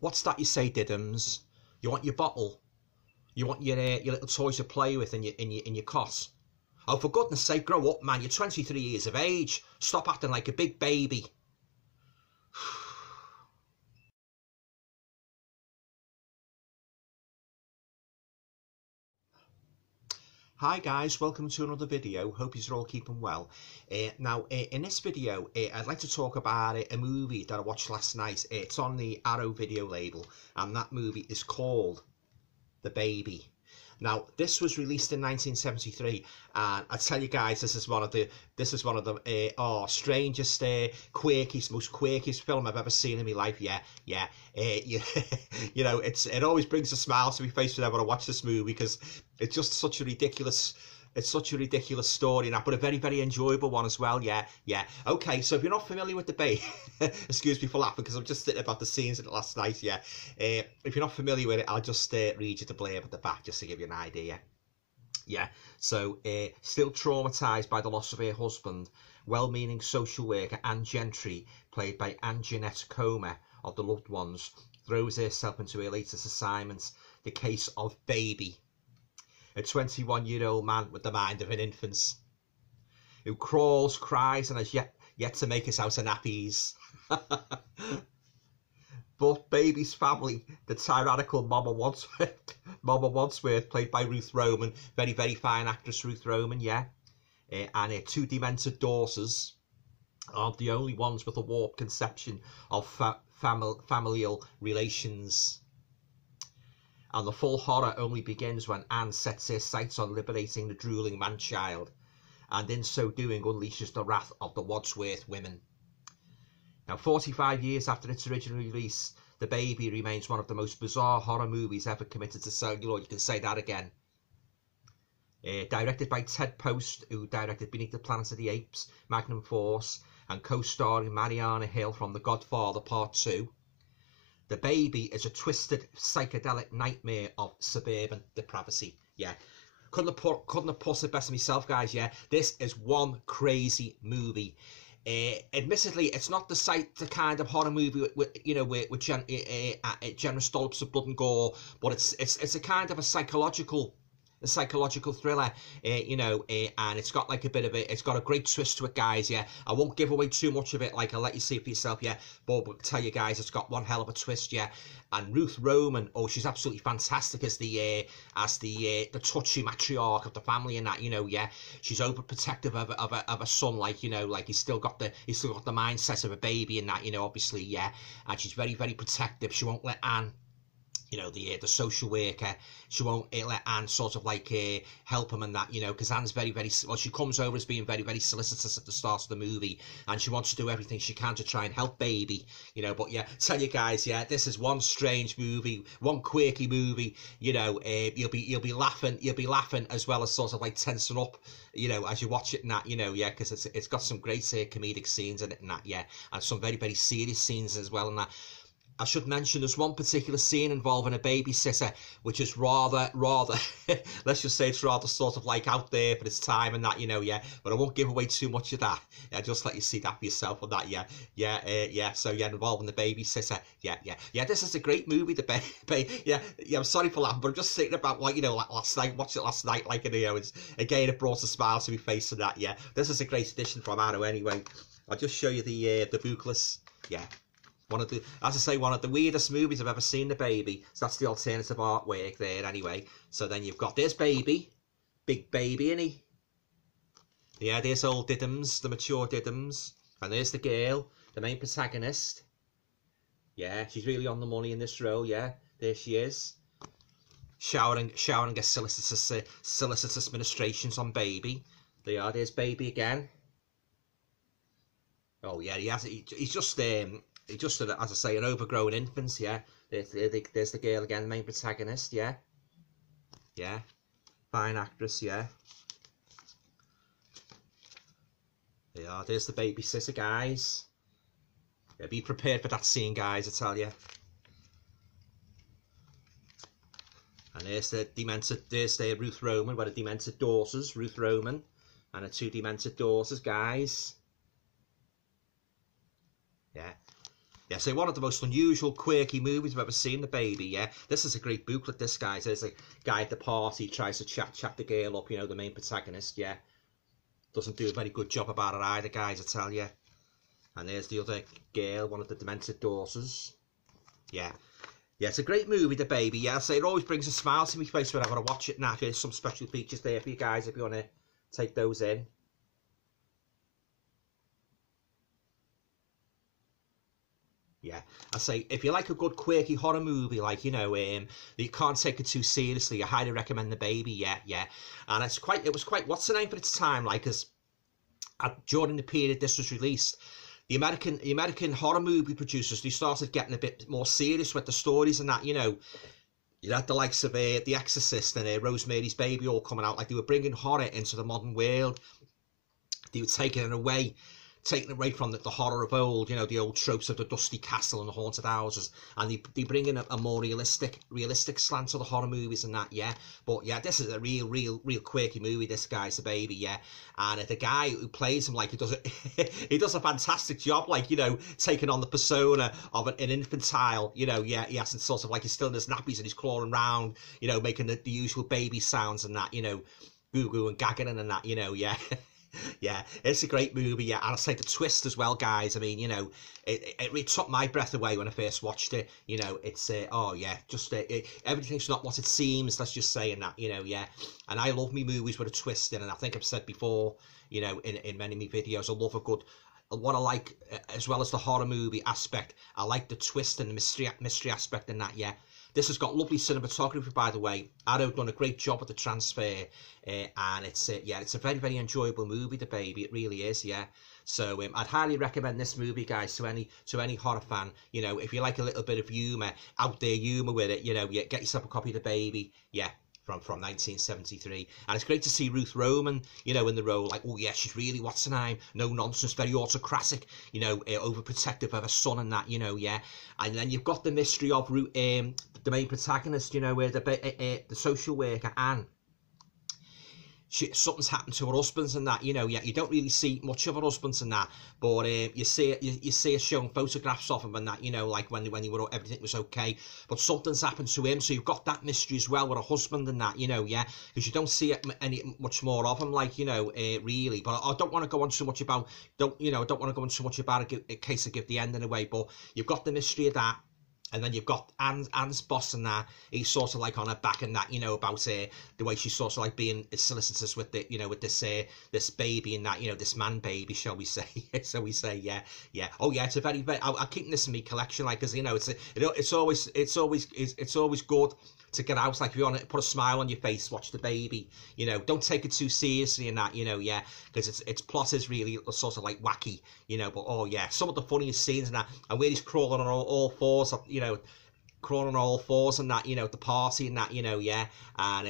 What's that you say, Diddums? You want your bottle? You want your little toys to play with in your cot? Oh, for goodness sake, grow up, man. You're 23 years of age. Stop acting like a big baby. Hi guys, welcome to another video. Hope you're all keeping well. In this video, I'd like to talk about a movie that I watched last night. It's on the Arrow video label, and that movie is called The Baby. Now, this was released in 1973, and I tell you guys, this is one of the strangest, quirkiest, most quirkiest film I've ever seen in my life. You know, it always brings a smile to my face whenever I watch this movie because it's just such a ridiculous. It's such a ridiculous story, but a very, very enjoyable one as well. Yeah. Okay, so if you're not familiar with The Baby, excuse me for laughing because I'm just thinking about the scenes in it last night. Yeah. If you're not familiar with it, I'll just read you the blurb at the back just to give you an idea. Yeah. So, still traumatised by the loss of her husband, well-meaning social worker Anne Gentry, played by Ann-Jeanette Comer, of The Loved Ones, throws herself into her latest assignment, the case of Baby. A 21-year-old man with the mind of an infant, who crawls, cries, and has yet to make us out of nappies. But Baby's family, the tyrannical Mama Wadsworth, played by Ruth Roman, very, very fine actress Ruth Roman, yeah, and her two demented daughters are the only ones with a warped conception of familial relations. And the full horror only begins when Anne sets her sights on liberating the drooling man-child, and in so doing unleashes the wrath of the Wadsworth women. Now, 45 years after its original release, The Baby remains one of the most bizarre horror movies ever committed to celluloid. You can say that again. Directed by Ted Post, who directed Beneath the Planet of the Apes, Magnum Force, and co-starring Mariana Hill from The Godfather Part 2. The Baby is a twisted, psychedelic nightmare of suburban depravity. Yeah, couldn't have put it best myself, guys. Yeah, this is one crazy movie. Admittedly, it's not the kind of horror movie with generous dollops of blood and gore, but it's a kind of a psychological thriller, and it's got like it's got a great twist to it, guys. Yeah, I won't give away too much of it, like I'll let you see it for yourself. Yeah, but I'll tell you guys, it's got one hell of a twist. Yeah, and Ruth Roman, oh, she's absolutely fantastic as the touchy matriarch of the family, and that, yeah, she's overprotective of a son, like he's still got the mindset of a baby, and that, obviously, yeah, and she's very, very protective. She won't let Anne, the social worker, she won't let Anne sort of help him and that, because Anne's very, very, well, she comes over as being very, very solicitous at the start of the movie, and she wants to do everything she can to try and help Baby, but yeah, tell you guys, yeah, this is one strange movie, one quirky movie, you'll be laughing as well as sort of tensing up, as you watch it and that, yeah, because it's got some great comedic scenes in it and that, yeah, and some very, very serious scenes as well and that. I should mention there's one particular scene involving a babysitter, which is rather, let's just say it's rather sort of out there for its time and that, yeah, but I won't give away too much of that. I'll just let you see that for yourself on that, yeah, so yeah, involving the babysitter, yeah, this is a great movie, The Baby, yeah, I'm sorry for laughing, but I'm just thinking about, last night, watched it last night, it brought a smile to my face and that, yeah, this is a great edition from Arrow anyway. I'll just show you the booklets, yeah. One of the weirdest movies I've ever seen, The Baby. So that's the alternative artwork there anyway. So then you've got this baby, big baby, innit? Yeah, there's old Diddums, the mature Diddums. And there's the girl, the main protagonist. Yeah, she's really on the money in this role, yeah. There she is. Showering a solicitous ministrations on Baby. There's Baby again. Oh yeah, he's just as I say, an overgrown infant, yeah. There's the girl again, the main protagonist, yeah. Yeah. Fine actress, yeah. Yeah, there's the babysitter, guys. Yeah, be prepared for that scene, guys, I tell you. And there's the Ruth Roman, with the demented daughters, Ruth Roman, and her two demented daughters, guys. Yeah. Yeah, so one of the most unusual, quirky movies I've ever seen, The Baby, yeah. This is a great booklet, this guy. There's a guy at the party, tries to chat the girl up, you know, the main protagonist, yeah. Doesn't do a very good job about it either, guys, I tell you. And there's the other girl, one of the demented daughters. Yeah. Yeah, it's a great movie, The Baby, yeah. I say it always brings a smile to my face whenever I watch it now. There's some special features there for you guys if you want to take those in. Yeah, I say if you like a good quirky horror movie, like you know, you can't take it too seriously, I highly recommend The Baby. Yeah, yeah, and it was quite what's the name for its time, like as during the period this was released, the American horror movie producers, they started getting a bit more serious with the stories and that, you know. You had the likes of The Exorcist and Rosemary's Baby all coming out, like they were bringing horror into the modern world. They were taking it away from the horror of old, you know, the old tropes of the dusty castle and the haunted houses, and they bring in a more realistic slant to the horror movies and that, yeah. But yeah, this is a real quirky movie. This guy's The Baby, yeah, and the guy who plays him, like he does he does a fantastic job, like, you know, taking on the persona of an infantile, you know, yeah, he hasn't sort of like he's still in his nappies and he's clawing around, you know, making the usual baby sounds and that, you know, goo goo and gagging and that, you know, yeah. Yeah, it's a great movie, yeah, and I say the twist as well, guys. I mean, you know, it really took my breath away when I first watched it. You know, it's oh yeah, just everything's not what it seems. Let's just say in that, you know, yeah. And I love me movies with a twist in, and I think I've said before, you know, in many of my videos, I love a good. What I like, as well as the horror movie aspect, I like the twist and the mystery aspect in that, yeah. This has got lovely cinematography, by the way. Arrow done a great job with the transfer, and it's yeah, it's a very enjoyable movie, The Baby. It really is, yeah. So I'd highly recommend this movie, guys, to any horror fan. You know, if you like a little bit of humour, out there humour with it, you know, yeah, get yourself a copy of The Baby, yeah. From 1973, and it's great to see Ruth Roman, you know, in the role. Like, oh yeah, she's really, what's her name? No nonsense, very autocratic, you know, overprotective of her son and that, you know, yeah. And then you've got the mystery of the main protagonist, you know, where the social worker Anne. Something's happened to her husbands and that, you know. Yeah, you don't really see much of her husbands and that, but you see her showing photographs of him and that, you know, like when he were, everything was okay, but something's happened to him. So you've got that mystery as well with her husband and that, you know, yeah, because you don't see much more of him, like, you know, really. But I don't want to go on too much about I don't want to go on too much about it in case I give the ending away. But you've got the mystery of that. And then you've got Anne's boss and that, he's sort of like on her back and that, you know, about the way she's sort of like being solicitous with the, you know, with this baby and that, you know, this man baby, shall we say? So we say, yeah. Oh yeah, it's a very I'm keeping this in my collection, like, because, you know, it's always good to get out. Like, if you want to put a smile on your face, watch The Baby. You know, don't take it too seriously and that, you know, yeah, because its plot is really sort of like wacky, you know. But oh yeah, some of the funniest scenes and that, and where he's crawling on all fours, you know, crawling on all fours and that, you know, the party and that, you know, yeah, and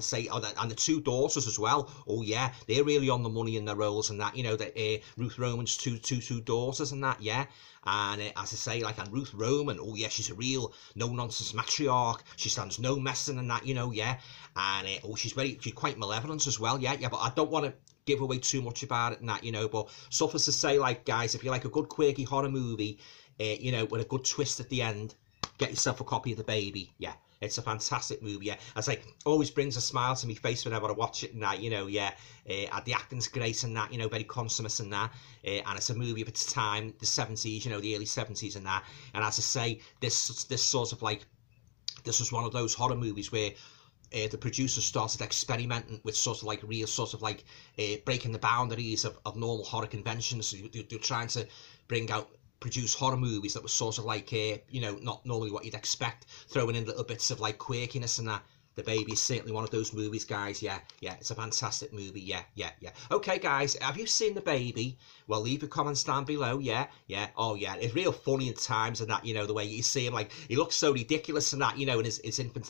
say, and the two daughters as well. Oh yeah, they're really on the money in their roles and that, you know, the Ruth Roman's two daughters and that, yeah. And as I say, like, and Ruth Roman, oh yeah, she's a real no-nonsense matriarch. She stands no messing and that, you know, yeah. And she's quite malevolent as well, yeah. But I don't want to give away too much about it and that, you know. But suffice to say, like, guys, if you like a good quirky horror movie, you know, with a good twist at the end, get yourself a copy of The Baby, yeah. It's a fantastic movie, yeah. I say, always brings a smile to my face whenever I watch it and that, you know, yeah. The acting's great and that, you know, very consummate and that. And it's a movie of its time, the 70s, you know, the early 70s and that. And as I say, this sort of like, this was one of those horror movies where the producers started experimenting with sort of like real sort of like breaking the boundaries of normal horror conventions. So they're trying to produce horror movies that were sort of like, you know, not normally what you'd expect, throwing in little bits of like quirkiness and that. The Baby is certainly one of those movies, guys. Yeah, it's a fantastic movie. Yeah. Okay, guys, have you seen The Baby? Well, leave your comments down below. Yeah. Oh, yeah, it's real funny at times and that, you know, the way you see him, like, he looks so ridiculous and that, you know, in his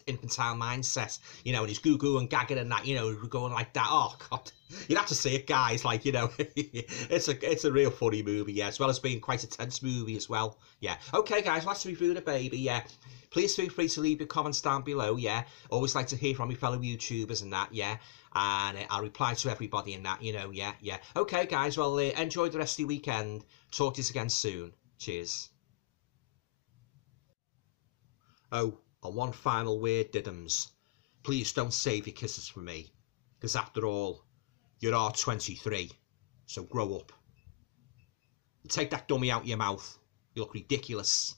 infantile mindset, you know, and his goo-goo and gagging and that, you know, going like that. Oh, God. You'd have to see it, guys. Like, you know, it's a real funny movie, yeah, as well as being quite a tense movie as well. Yeah. Okay, guys, let's review The Baby, yeah. Please feel free to leave your comments down below, yeah. Always like to hear from my fellow YouTubers and that, yeah. And I'll reply to everybody in that, you know, yeah. Okay, guys, well, enjoy the rest of your weekend. Talk to you again soon. Cheers. Oh, and one final word, Diddums. Please don't save your kisses for me, because after all, you're R23, so grow up. And take that dummy out your mouth. You look ridiculous.